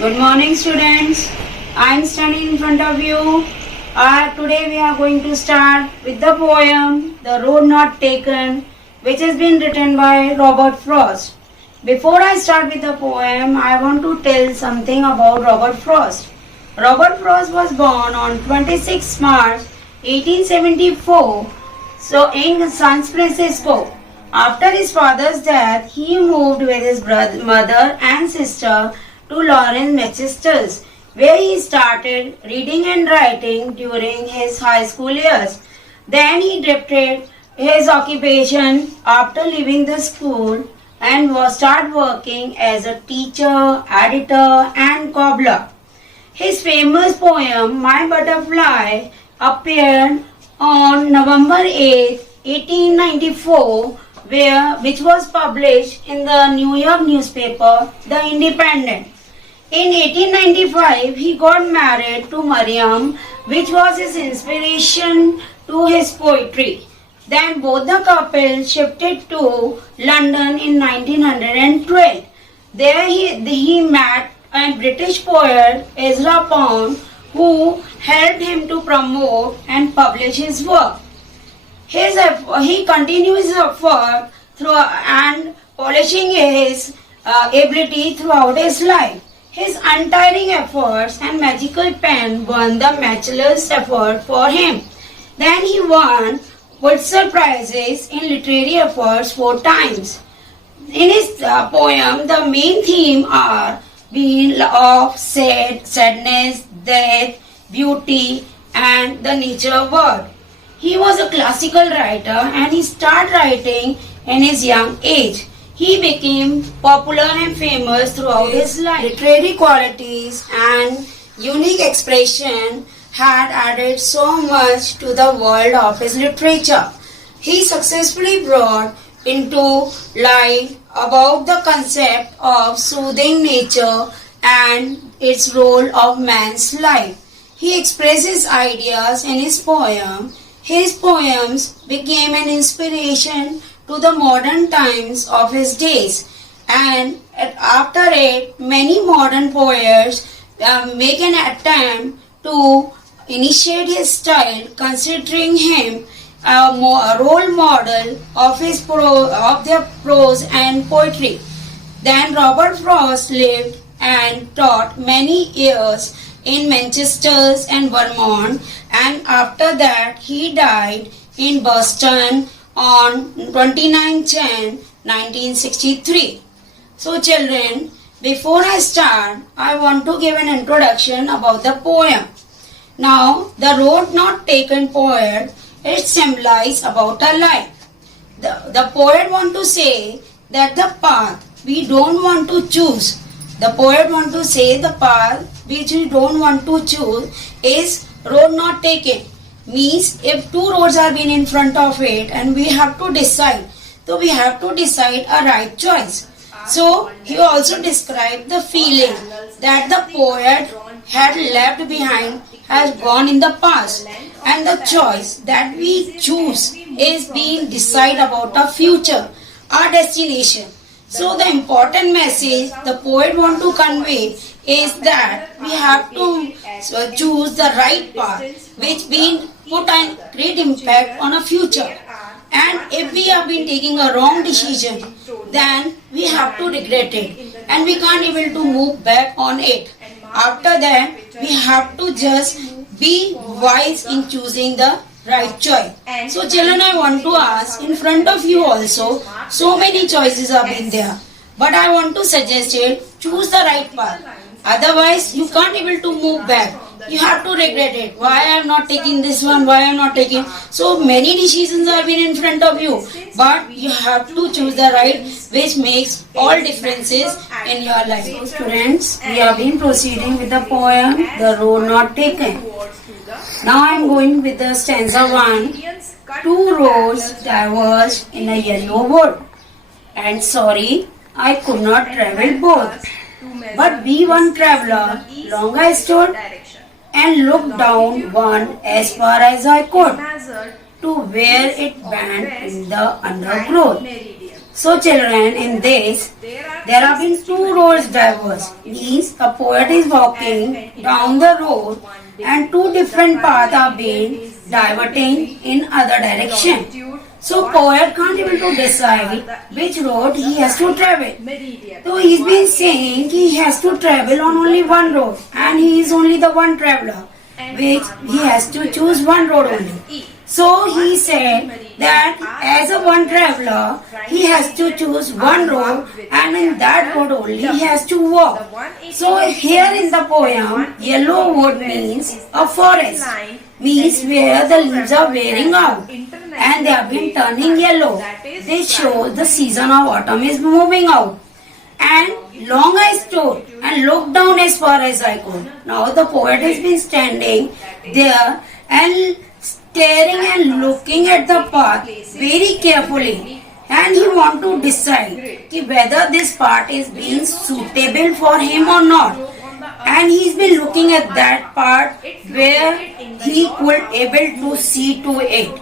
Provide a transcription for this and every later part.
Good morning, students. I am standing in front of you. Today we are going to start with the poem The Road Not Taken, which has been written by Robert Frost. Before I start with the poem, I want to tell something about Robert Frost. Robert Frost was born on 26 March 1874 in San Francisco. After his father's death, he moved with his mother and sister to Lawrence, Massachusetts, where he started reading and writing during his high school years. Then he drifted his occupation after leaving the school and started working as a teacher, editor, and cobbler. His famous poem, My Butterfly, appeared on November 8, 1894, which was published in the New York newspaper, The Independent. In 1895, he got married to Mariam, which was his inspiration to his poetry. Then both the couple shifted to London in 1912. There he met a British poet, Ezra Pound, who helped him to promote and publish his work. He continued his effort and polishing his ability throughout his life. His untiring efforts and magical pen won the matchless effort for him. Then he won Pulitzer Prizes in literary efforts 4 times. In his poem, the main theme are being of sadness, death, beauty, and the nature world. He was a classical writer and he started writing in his young age. He became popular and famous throughout his life. Literary qualities and unique expression had added so much to the world of his literature. He successfully brought into light about the concept of soothing nature and its role of man's life. He expresses ideas in his poem. His poems became an inspiration to the modern times of his days, and after it, many modern poets make an attempt to initiate his style, considering him a role model of their prose and poetry. Then Robert Frost lived and taught many years in Manchester and Vermont, and after that he died in Boston on 29/10/1963. So children, before I start, I want to give an introduction about the poem. Now, the road not taken poet, it symbolizes about a life. The poet want to say that the path we don't want to choose, the poet want to say the path which we don't want to choose is road not taken. Means if 2 roads are being in front of it and we have to decide, so we have to decide a right choice. So he also described the feeling that the poet had left behind has gone in the past, and the choice that we choose is being decide about our future, our destination. So the important message the poet want to convey is that we have to choose the right path, which being put a great impact on our future. And if we have been taking a wrong decision, then we have to regret it, and we can't able to move back on it. After that, we have to just be wise in choosing the right choice. So children, I want to ask, in front of you also, so many choices have been there. But I want to suggest it, choose the right path. Otherwise, you can't able to move back. You have to regret it. Why I am not taking this one? Why I am not taking? So many decisions have been in front of you. But you have to choose the right, which makes all differences in your life. So students, we have been proceeding with the poem, The Road Not Taken. Now I am going with the stanza 1. 2 roads diverged in a yellow wood, and sorry, I could not travel both. But be one traveler, long I stood, and looked down one as far as I could, to where it bent in the undergrowth. So children, in this, there have been two roads diverged. Means a poet is walking down the road and two different paths are being diverting in other direction. So poet can't able to decide which road he has to travel. So he's been saying he has to travel on only one road and he is only the one traveler, which he has to choose one road only. So he said that as a one traveler, he has to choose one road and in that road only he has to walk. So here in the poem, yellow wood means a forest, means where the leaves are wearing out and they have been turning yellow. This shows the season of autumn is moving out. And long I stood and looked down as far as I could. Now the poet has been standing there and staring and looking at the path very carefully, and he want to decide whether this path is being suitable for him or not. And he's been looking at that part where he could able to see to it,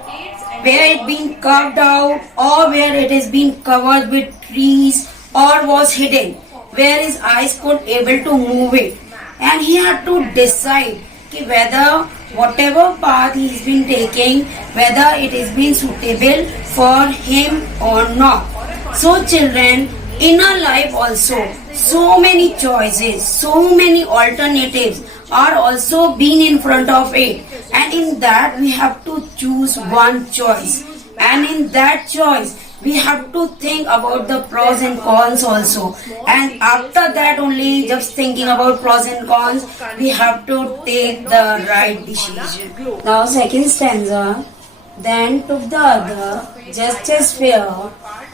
where it been carved out or where it is been covered with trees or was hidden, where his eyes could able to move it. And he had to decide whether whatever path he's been taking, whether it is being suitable for him or not. So children, in our life also, so many choices, so many alternatives are also being in front of it. And in that we have to choose one choice. And in that choice, we have to think about the pros and cons also. And after that only, just thinking about pros and cons, we have to take the right decision. Now second stanza. Then took the other, just as fair,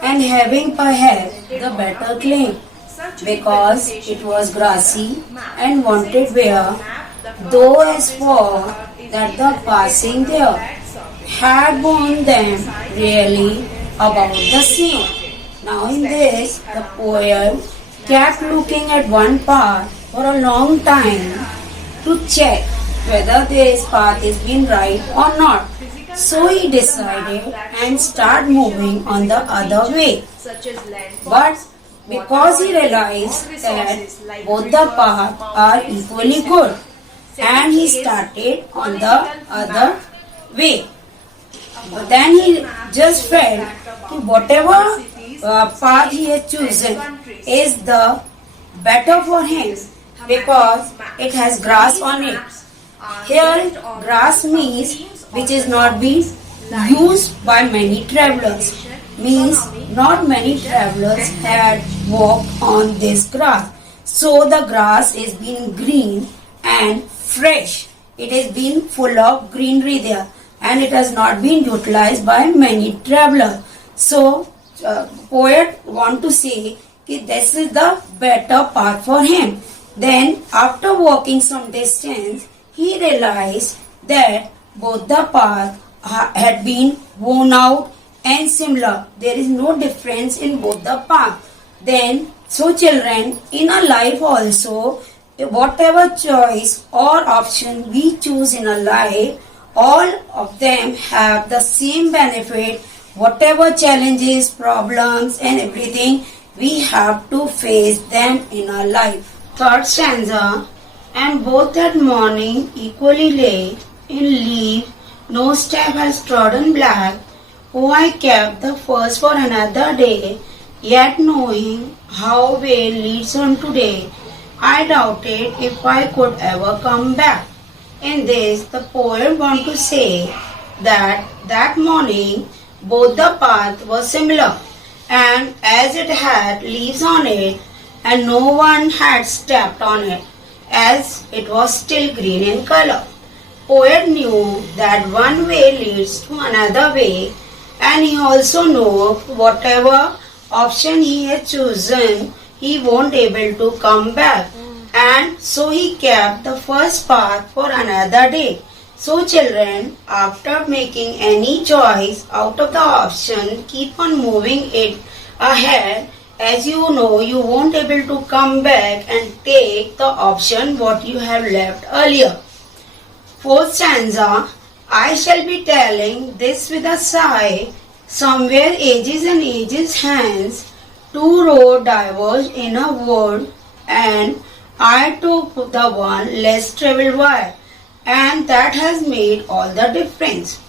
and having perhaps the better claim, because it was grassy and wanted wear, though as for that the passing there had borne them really about the same. Now in this, the poet kept looking at one path for a long time to check whether this path is being right or not. So he decided and started moving on the other way. But because he realized that both the paths are equally good, and he started on the other way. But then he just felt that whatever path he had chosen is the better for him because it has grass on it. Here grass means which is not being used by many travelers, means not many travelers had walked on this grass. So the grass is being green and fresh. It has been full of greenery there and it has not been utilized by many travelers. So poet want to say that this is the better path for him. Then after walking some distance, he realized that both the paths had been worn out and similar. There is no difference in both the paths. Then, so children, in our life also, whatever choice or option we choose in our life, all of them have the same benefit. Whatever challenges, problems and everything, we have to face them in our life. Third stanza. And both that morning equally lay in leaves, no step has trodden black. Oh, I kept the first for another day, yet knowing how way leads on today, I doubted if I could ever come back. In this, the poet wants to say that morning both the path was similar, and as it had leaves on it, and no one had stepped on it, as it was still green in color. Poet knew that one way leads to another way, and he also knew whatever option he had chosen, he won't able to come back. And so he kept the first path for another day. So children, after making any choice out of the option, keep on moving it ahead. As you know, you won't able to come back and take the option what you have left earlier. Fourth stanza. I shall be telling this with a sigh, Somewhere ages and ages hence, two roads diverged in a wood, and I took the one less traveled by, and that has made all the difference.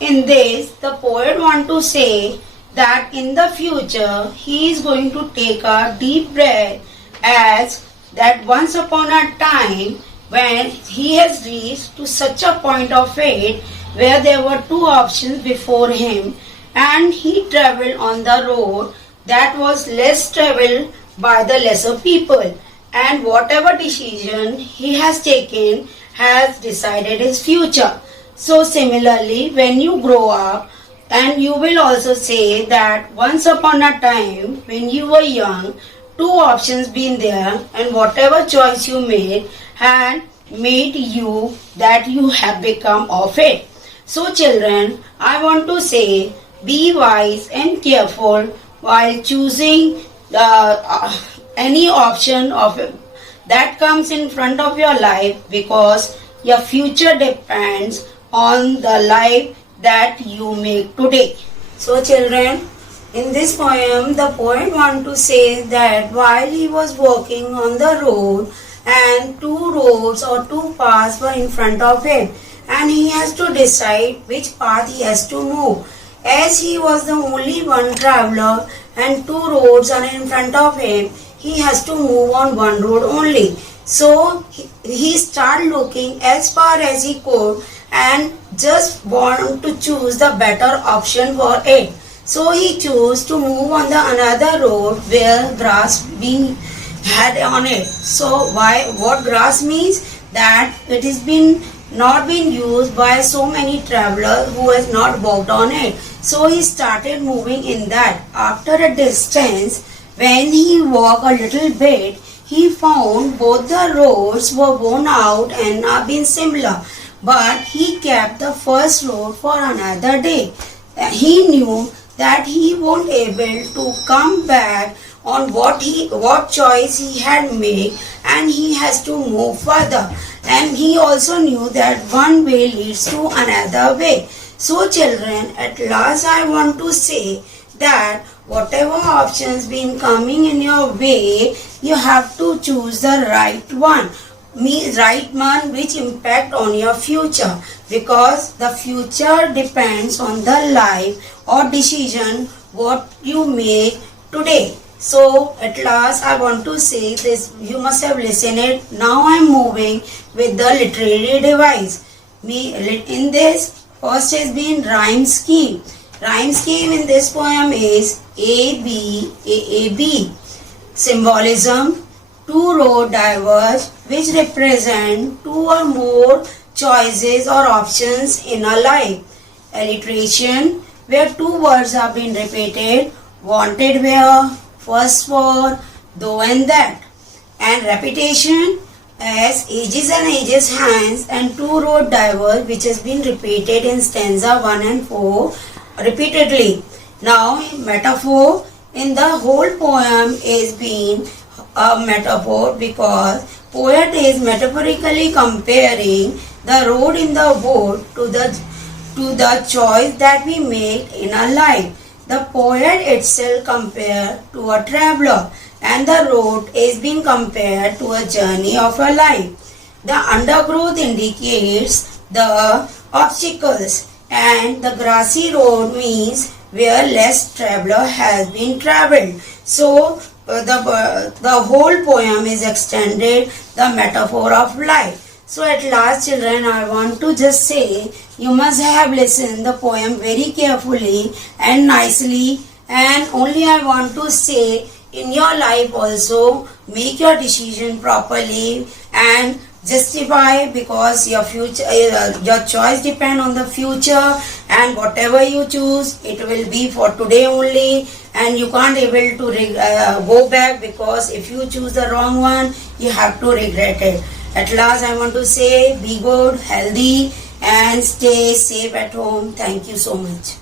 In this, the poet wants to say that in the future he is going to take a deep breath, as that once upon a time when he has reached to such a point of fate where there were two options before him, and he travelled on the road that was less travelled by the lesser people, and whatever decision he has taken has decided his future. So similarly, when you grow up, and you will also say that once upon a time when you were young, two options been there, and whatever choice you made had made you that you have become of it. So children, I want to say, be wise and careful while choosing any option of that comes in front of your life, because your future depends on the life that you make today. So children, in this poem, the poet wants to say that while he was walking on the road, and two roads or two paths were in front of him, and he has to decide which path he has to move. As he was the only one traveler and two roads are in front of him, he has to move on one road only. So he started looking as far as he could and just want to choose the better option for it. So he chose to move on the another road where grass being had on it. So what grass means? That it has been not been used by so many travelers who has not walked on it. So he started moving in that. After a distance, when he walked a little bit, he found both the roads were worn out and are been similar. But he kept the first road for another day. He knew that he won't able to come back on what choice he had made, and he has to move further. And he also knew that one way leads to another way. So children, at last I want to say that whatever options been coming in your way, you have to choose the right one. Right one which impact on your future, because the future depends on the life or decision what you make today. So at last I want to say this, you must have listened it. Now I am moving with the literary device. In this, first has been rhyme scheme. Rhyme scheme in this poem is A B A A B. Symbolism, two road diverge which represent two or more choices or options in a life. Alliteration, where two words are being repeated, wanted where, first for, though and that. And repetition, as ages and ages hence, and two road diverge which has been repeated in stanza 1 and 4 repeatedly. Now metaphor, in the whole poem is being a metaphor, because poet is metaphorically comparing the road in the wood to the choice that we make in our life. The poet itself compared to a traveler, and the road is being compared to a journey of a life. The undergrowth indicates the obstacles, and the grassy road means where less traveler has been traveled. So the whole poem is extended the metaphor of life. So at last children, I want to just say, you must have listened the poem very carefully and nicely, and only I want to say, in your life also make your decision properly and justify, because your future, your choice depend on the future, and whatever you choose, it will be for today only, and you can't able to go back, because if you choose the wrong one, you have to regret it. At last I want to say, be good, healthy, and stay safe at home. Thank you so much.